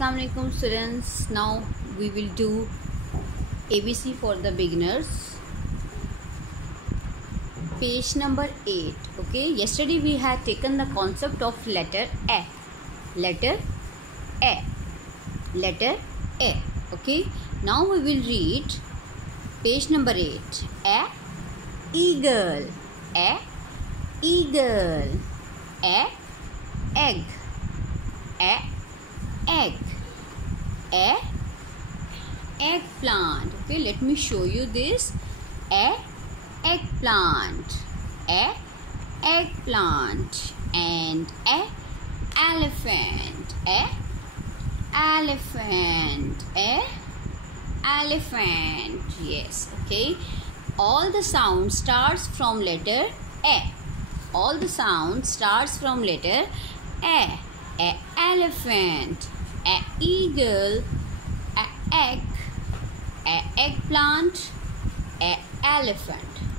Assalamu alaikum students. Now we will do ABC for the beginners. Page number 8. Okay. Yesterday we had taken the concept of letter A. Letter A. Letter A. Okay. Now we will read page number 8. A. Eagle. A. Eagle. A. Egg. A. Egg. A. Eggplant. Okay, let me show you this. A. Eggplant. A. Eggplant. And a. Elephant. A. Elephant. A. Elephant. Yes. Okay. All the sound starts from letter A. All the sound starts from letter A. A elephant, a eagle, a egg, a eggplant, a elephant.